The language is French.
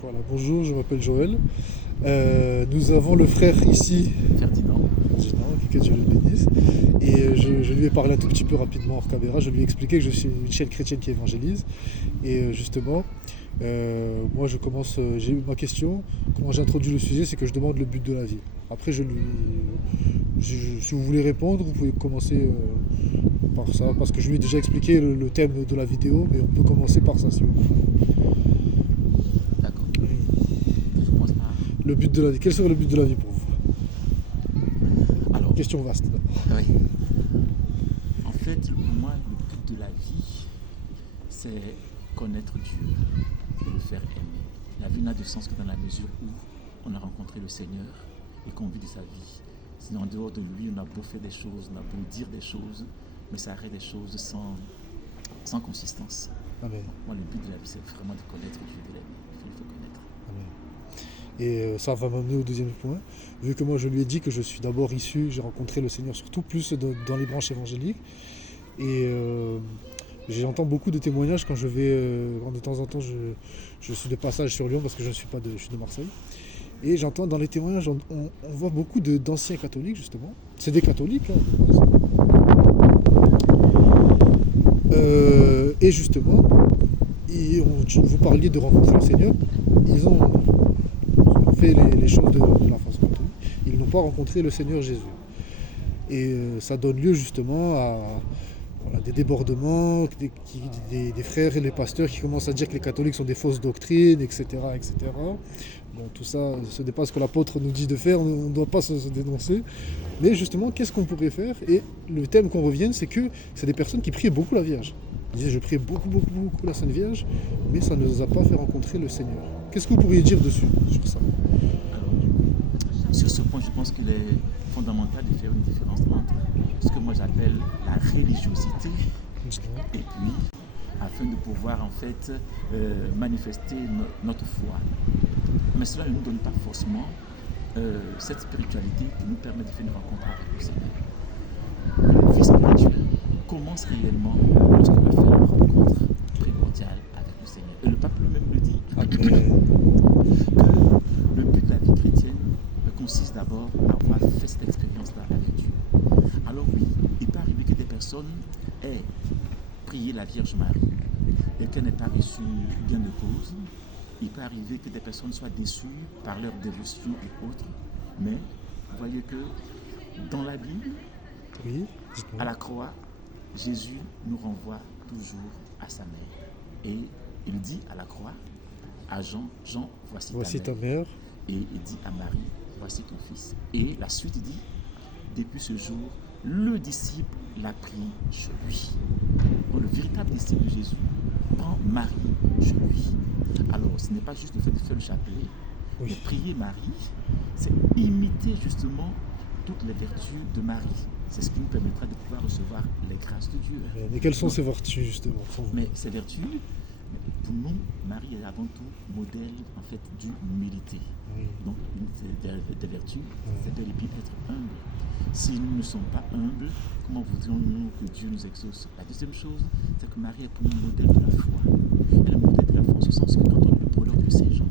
Voilà, bonjour, je m'appelle Joël. Nous avons le frère ici, Ferdinand. Ferdinand, que Dieu le bénisse. Et je lui ai parlé un tout petit peu rapidement hors caméra. Je lui ai expliqué que je suis une chaîne chrétienne qui évangélise. Et justement, moi je commence, j'ai eu ma question. Comment j'ai introduit le sujet, c'est que je demande le but de la vie. Après, si vous voulez répondre, vous pouvez commencer par ça, parce que je lui ai déjà expliqué le thème de la vidéo, mais on peut commencer par ça si vous voulez. D'accord. Je commence par. Le but de la vie. Quel serait le but de la vie pour vous? Alors, Question vaste. oui. En fait, pour moi, le but de la vie, c'est connaître Dieu et le faire aimer. La vie n'a de sens que dans la mesure où on a rencontré le Seigneur et qu'on vit de sa vie. Sinon, en dehors de lui, on a beau faire des choses, on a beau dire des choses, mais ça reste des choses sans consistance. Amen. Donc, moi, le but de la vie, c'est vraiment de connaître Dieu, de l'aimer. Il faut le connaître. Amen. Et ça va m'amener au deuxième point. Vu que moi je lui ai dit que je suis d'abord issu, j'ai rencontré le Seigneur surtout plus dans les branches évangéliques. Et j'entends beaucoup de témoignages quand je vais, quand de temps en temps je suis de passage sur Lyon parce que je ne suis pas je suis de Marseille. Et j'entends dans les témoignages, on voit beaucoup d'anciens catholiques justement. C'est des catholiques, hein, de base. Et justement, vous parliez de rencontrer le Seigneur, ils ont fait les choses de l'enfance catholique, ils n'ont pas rencontré le Seigneur Jésus. Et ça donne lieu justement à voilà, des débordements, des frères et des pasteurs qui commencent à dire que les catholiques sont des fausses doctrines, etc. etc. Bon, tout ça, ce n'est pas ce que l'apôtre nous dit de faire, on ne doit pas se dénoncer. Mais justement, qu'est-ce qu'on pourrait faire? Et le thème qu'on revienne, c'est que c'est des personnes qui prient beaucoup la Vierge. Ils disaient, je prie beaucoup, beaucoup, beaucoup la Sainte Vierge, mais ça ne nous a pas fait rencontrer le Seigneur. Qu'est-ce que vous pourriez dire dessus, sur ça? Alors, sur ce point, je pense qu'il est fondamental de faire une différence entre ce que moi j'appelle la religiosité et puis afin de pouvoir en fait manifester notre foi. Mais cela ne nous donne pas forcément cette spiritualité qui nous permet de faire une rencontre avec le Seigneur. Une vie spirituelle commence réellement lorsqu'on va faire une rencontre primordiale avec le Seigneur. Et le pape lui-même le dit que le but de la vie chrétienne consiste d'abord à avoir fait cette expérience-là avec Dieu. Alors oui, il peut arriver que des personnes aient prié la Vierge Marie et qu'elle n'ait pas reçu gain de cause. Il peut arriver que des personnes soient déçues par leur dévotion et autres, mais vous voyez que dans la Bible, Oui, à la croix, Jésus nous renvoie toujours à sa mère. Et il dit à la croix, à Jean, voici ta ta mère. mère. Et il dit à Marie, voici ton fils. Et la suite dit, depuis ce jour, le disciple l'a pris chez lui. Donc, le véritable disciple de Jésus prend Marie chez lui. Alors, ce n'est pas juste le fait de faire le chapelet, mais Oui. prier Marie, c'est imiter justement toutes les vertus de Marie. C'est ce qui nous permettra de pouvoir recevoir les grâces de Dieu. Mais quelles sont Donc, ces vertus justement? mais ces vertus, pour nous, Marie est avant tout modèle en fait d'humilité. Oui. Donc, une des vertus, c'est bel et bien être humble. Si nous ne sommes pas humbles, comment voudrions-nous que Dieu nous exauce? La deuxième chose, c'est que Marie est pour nous modèle de la foi. Elle est modèle de la foi en ce sens que quand on lit le prologue de Saint Jean,